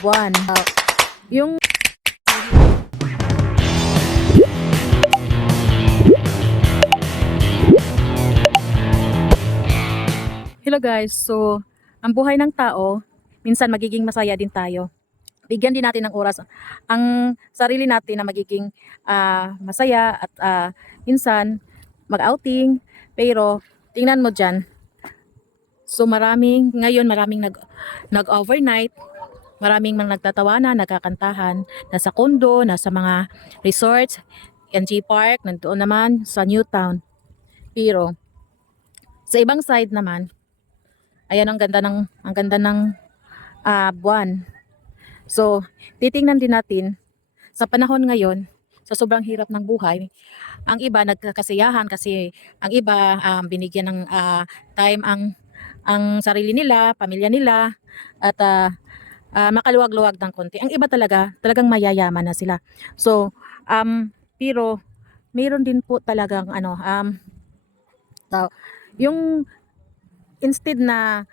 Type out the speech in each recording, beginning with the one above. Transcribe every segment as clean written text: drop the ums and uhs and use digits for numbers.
buwan. Yung Hello guys, so ang buhay ng tao, minsan magiging masaya din tayo. Bigyan din natin ng oras ang sarili natin na magiging masaya at minsan mag-outing. Pero tingnan mo dyan, so maraming nag-overnight, maraming mga nagtatawanan, nagkakantahan, nasa kondo, nasa mga resorts, NG Park, nandoon naman sa Newtown. Pero sa ibang side naman, ayan ang ganda ng buwan. So, titingnan din natin sa panahon ngayon, sa sobrang hirap ng buhay, ang iba nagkakasiyahan kasi ang iba binigyan ng time ang sarili nila, pamilya nila at makaluwag-luwag ng konti. Ang iba talagang mayayaman na sila. So, pero mayroon din po talagang yung instead na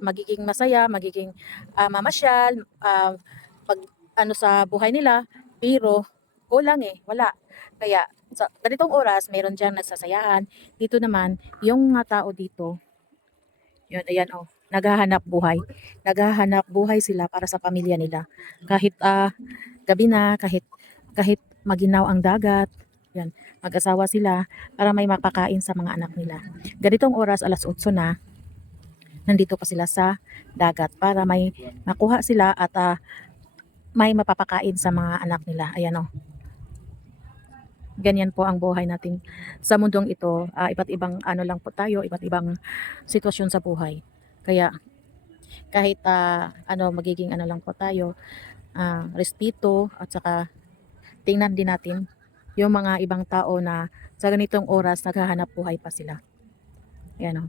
magiging masaya, magiging mamasyal, pag sa buhay nila, pero kulang wala. Kaya sa ganitong oras, mayroon diyang nagsasayahan. Dito naman, yung mga tao dito, yun, ayan naghahanap buhay. Naghahanap buhay sila para sa pamilya nila. Kahit gabi na, kahit maginaw ang dagat, yan, mag-asawa sila para may mapakain sa mga anak nila. Ganitong oras, 8:00 na, nandito pa sila sa dagat para may makuha sila at may mapapakain sa mga anak nila. Ayan ganyan po ang buhay natin sa mundong ito. Iba't ibang lang po tayo, iba't ibang sitwasyon sa buhay. Kaya kahit magiging lang po tayo, respeto at saka tingnan din natin yung mga ibang tao na sa ganitong oras naghahanap buhay pa sila. Ayan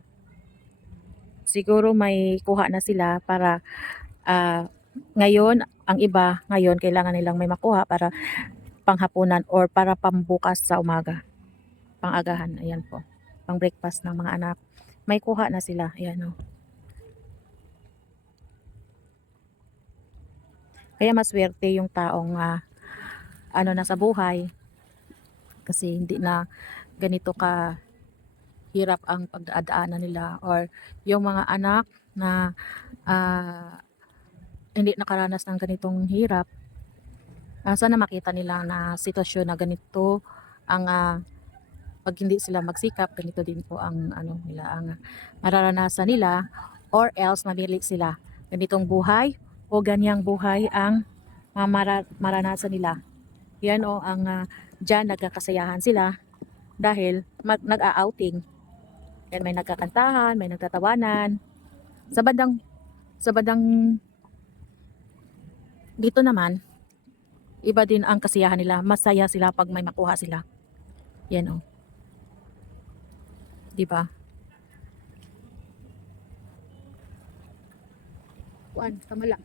siguro may kuha na sila para ngayon, ang iba ngayon kailangan nilang may makuha para panghapunan or para pambukas sa umaga, pangagahan. Ayan po, pang breakfast ng mga anak, may kuha na sila. Ayan kaya maswerte yung taong nasa buhay kasi hindi na ganito ka hirap ang pagdadaanan nila, or yung mga anak na hindi nakaranas ng ganitong hirap. Sana makita nila na sitwasyon na ganito ang pag hindi sila magsikap, ganito din po ang nila, ang mararanasan nila, or else mamili sila ganitong buhay o ganyang buhay ang maranasan nila. Yan ang dyan nagkakasayahan sila dahil nag-a-outing. Yan, may nagkakantahan, may nagtatawanan. Sa bandang dito naman, iba din ang kasiyahan nila. Masaya sila pag may makuha sila. Yan di ba? Kuan, kamala.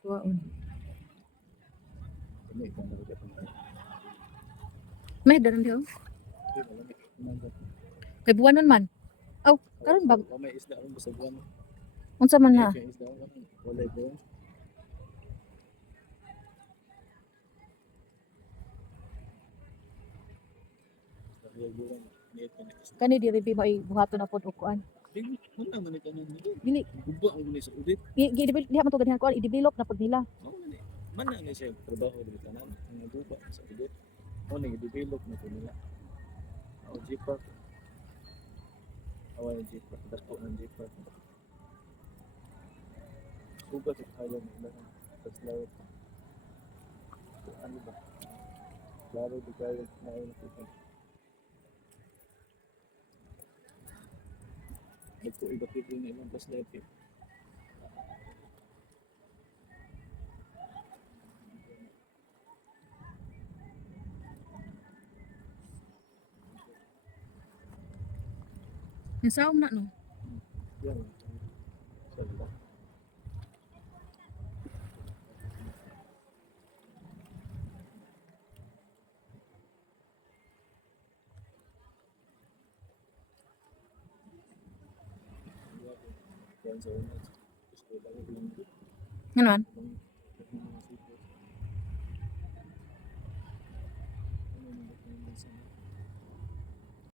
Tuwaon. May daran diyo. Kay buwanon man. Aw, karon ba? May isda ron sa buwan. Unsa man na? May isda ron, walay buwan. Kani diri bi may buhaton na pod og kuan. Dili, muna man ito nang Dili, guba ang guni sa udit. diha man to ganyan kuan, i-develop na pod nila. Oo, man eh. Man na siya trabaho dito tanan. Ang guba sa udit. O nag-develop na po nila. O jeep-park. Away jeep-park. Dako ng jeep-park. Sugat sa kaya nila. Tapos lawit. Ano ba? Laro di kayo na ayun po. Ito iba-iba yung ilang paslete. Nasaom na no. Yan. Salda. Yan sa una. Gusto lang yung Ano man?